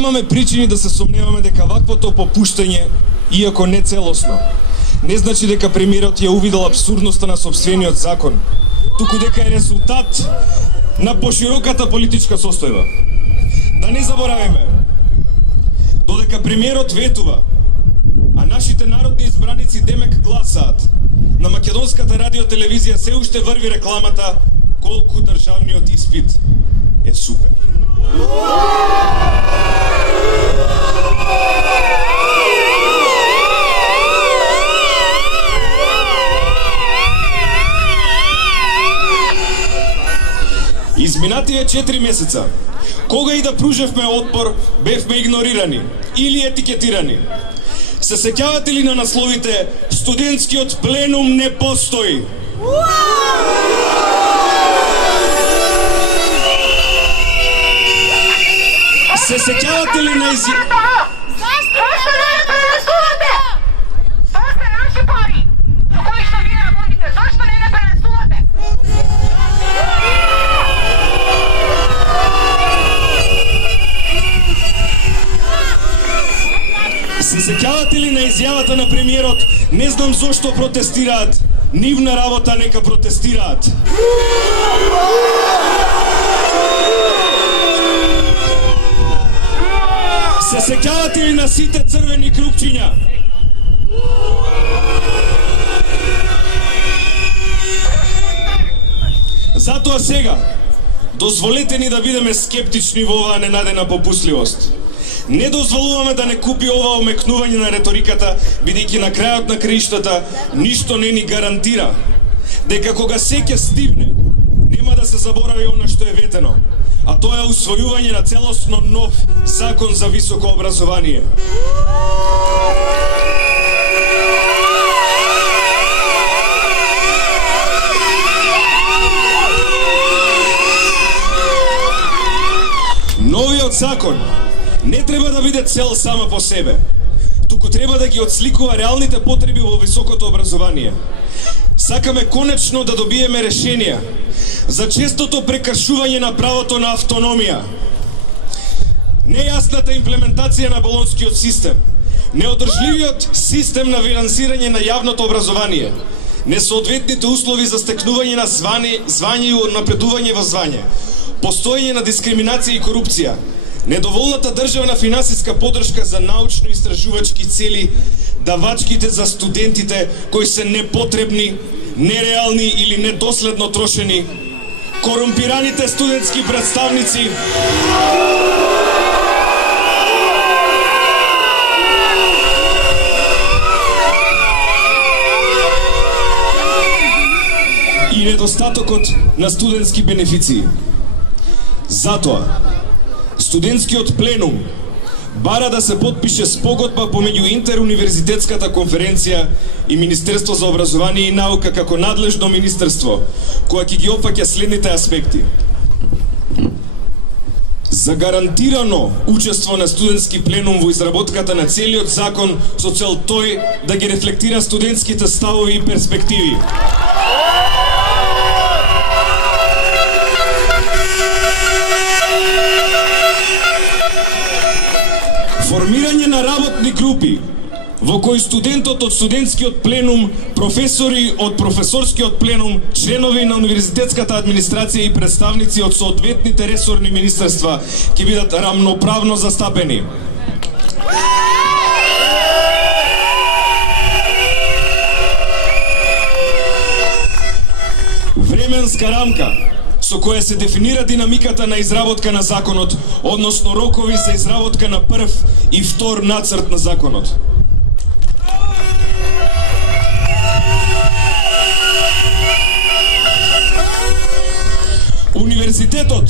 Имаме причини да се сомневаме дека ваквото попуштање, иако не целосно, не значи дека премиерот ја увидел абсурдноста на собствениот закон, туку дека е резултат на пошироката политичка состојба. Да не забораваме, додека премиерот ветува, а нашите народни избраници демек гласаат, на македонската радиотелевизија се уште врви рекламата колку државниот испит е супер. Изминатие 4 месеца, кога и да пружевме отпор, бевме игнорирани или етикетирани. Се сеќавате ли на насловите "Студентскиот пленум не постои"? Се сеќавате ли на Зашто не пренесувате? Тоа се наши пари, со кои што вие работите. Зашто не пренесувате? Се сеќавате ли на изјавата на премиерот "Не знам зошто протестираат, нивна работа нека протестираат"? Се сеќавате ли на сите црвени крупчиња? Затоа сега, дозволете ни да бидеме скептични во оваа ненадена попусливост. Не дозволуваме да не купи ова омекнување на реториката, бидејќи на крајот на краиштата ништо не ни гарантира дека кога се ќе стигне, нема да се заборави она што е ветено, а тоа е усвојување на целосно нов закон за високо образование. Новиот закон не треба да биде цел сама по себе, туку треба да ги отсликува реалните потреби во високото образование. Сакаме конечно да добиеме решенија за честото прекршување на правото на автономија, нејасната имплементација на болонскиот систем, неодржливиот систем на финансирање на јавното образование, несоодветните услови за стекнување на звање и напредување во звање, постоење на дискриминација и корупција, недоволната државна финансиска поддршка за научно-истражувачки цели, давачките за студентите кои се непотребни, нереални или недоследно трошени, корумпираните студентски представници, и недостатокот на студентски бенефиции. Затоа, студентскиот пленум бара да се потпише спогодба помеѓу Интеруниверзитетската конференција и Министерство за образование и наука како надлежно министерство, која ќе ги опфаќа следните аспекти: за гарантирано учество на студентски пленум во изработката на целиот закон со цел тој да ги рефлектира студентските ставови и перспективи. Формирање на работни групи во кои студентот од студентскиот пленум, професори од професорскиот пленум, членови на универзитетската администрација и представници од соодветните ресорни министерства ќе бидат рамноправно застапени. Временска рамка со која се дефинира динамиката на изработка на законот, односно рокови за изработка на прв и втор нацрт на законот. Универзитетот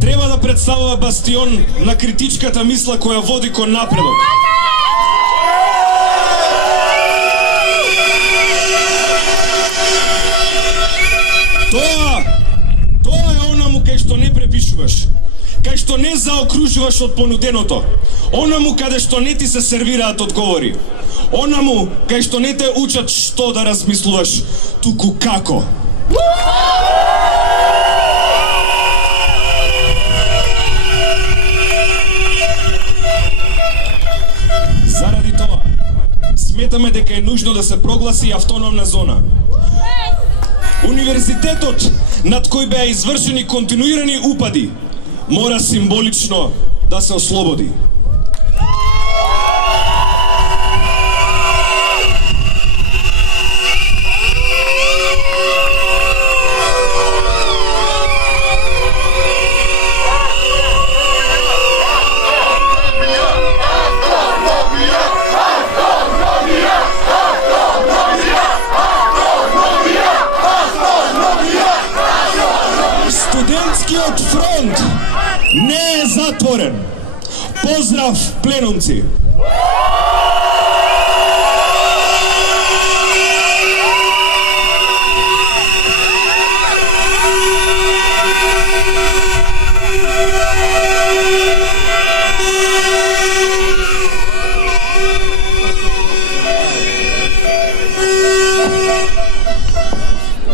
треба да представува бастион на критичката мисла која води кон напредок. Тоа е онаму кај што не препишуваш, кај што не заокружуваш од понуденото, онаму каде што не ти се сервираат одговори, онаму кај што не те учат што да размислуваш, туку како. сметаме дека е нужно да се прогласи автономна зона. Универзитетот над кој беа извршени континуирани упади мора символично да се ослободи. Студентскиот фронт не е затворен. Поздрав, пленумци!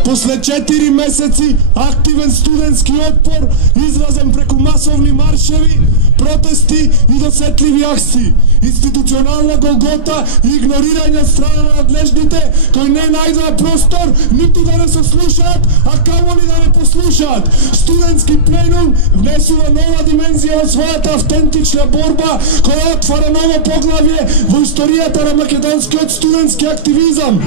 После 4 месеци активен студентски отпор, изразен преку масовни маршеви, протести и досетливи акции, институционална голгота и игнорирање од страна на надлежните кои не најдоа простор ниту да не се слушаат, а камоли да не послушаат. Студентски пленум внесува нова димензија во својата автентична борба која отвара ново поглавје во историјата на македонскиот студентски активизам.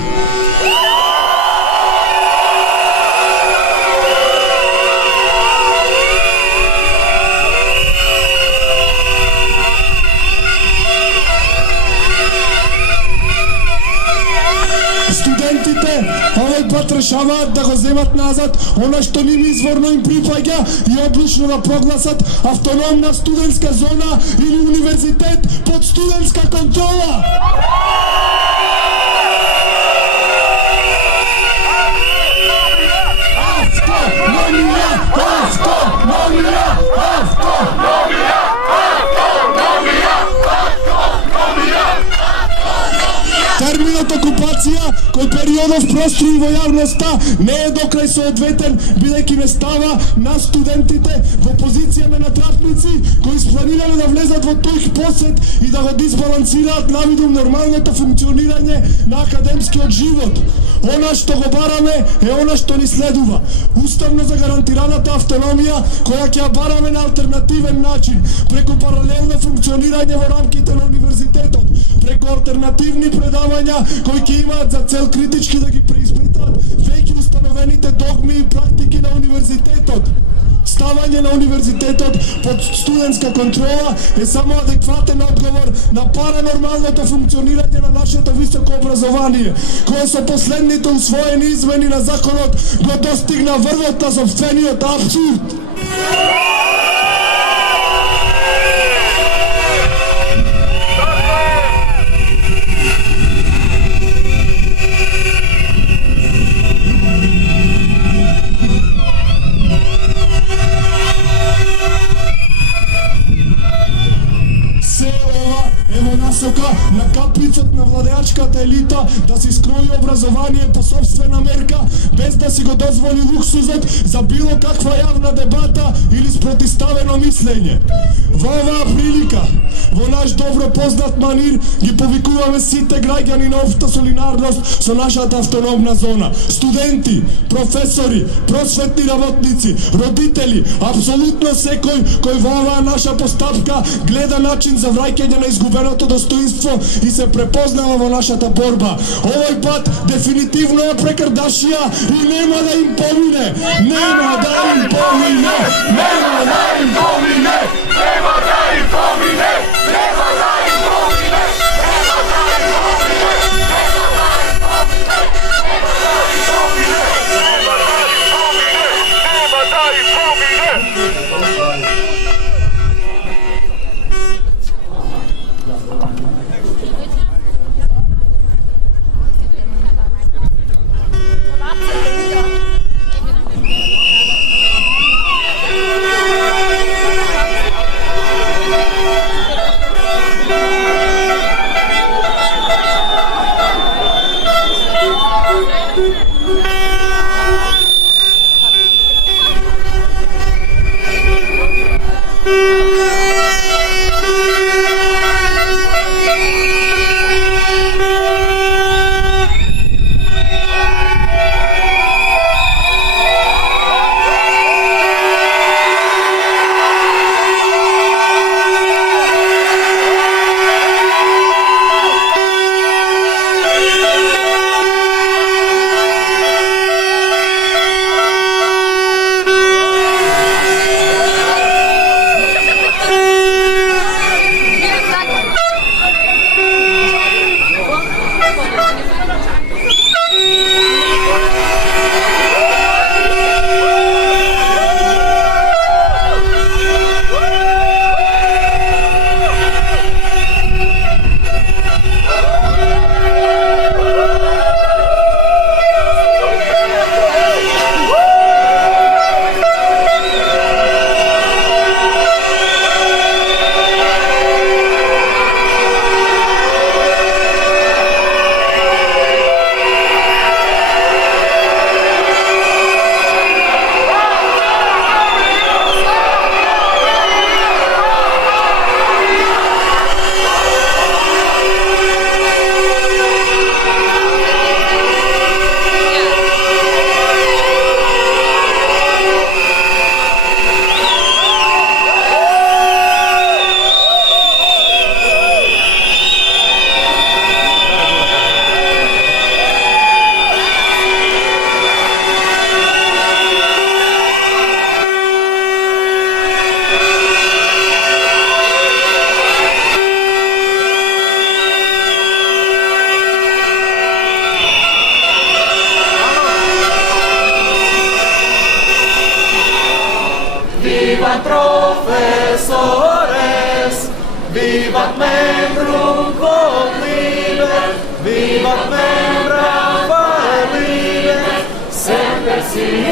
Студентите овој пат решаваат да го земат назад она што ним изворно им припаѓа и одлучно да прогласат автономна студентска зона или универзитет под студентска контрола. Терминот окупација, кој периодов простори во јавноста, не е докрај соодветен, бидејќи не става на студентите во позиција на натрапници кои спланирале да влезат во тој посет и да го дисбалансираат навидум нормалното функционирање на академскиот живот. Она што го бараме е она што ни следува. Уставно загарантираната автономија која ќе ја бараме на алтернативен начин, преку паралелно функционирање во рамките на универзитетот, преку алтернативни предавања кои ќе имаат за цел критички да ги преиспитаат веќе установените догми и практики на универзитетот. Ставање на универзитетот под студентска контрола е само адекватен одговор на паранормалното функционирање на нашето високо образование, кое со последните усвоени измени на законот го достигна врвот на сопствениот апсурд. На капlicот на владеачката елита да си скрои образование по собствена мерка, без да си го дозволи луксузот за било каква јавна дебата или спротиставено мислење. Во оваа прилика, во наш добро познат манир, ги повикуваме сите граѓани на овта солидарност со нашата автономна зона. Студенти, професори, просветни работници, родители, апсолутно секој кој во оваа наша постапка гледа начин за враќање на изгубеното достоинство и се препознава во нашата борба. Овој пат дефинитивно е прекрдашија и нема да им помине. Нема да им помине. Нема да им помине. Нема да им помине. Нема да им помине. Нема да им помине. Нема да им помине. Нема да им помине. Нема да им помине. professores, vivat membrum quod liber, vivat membra quae liber, semper si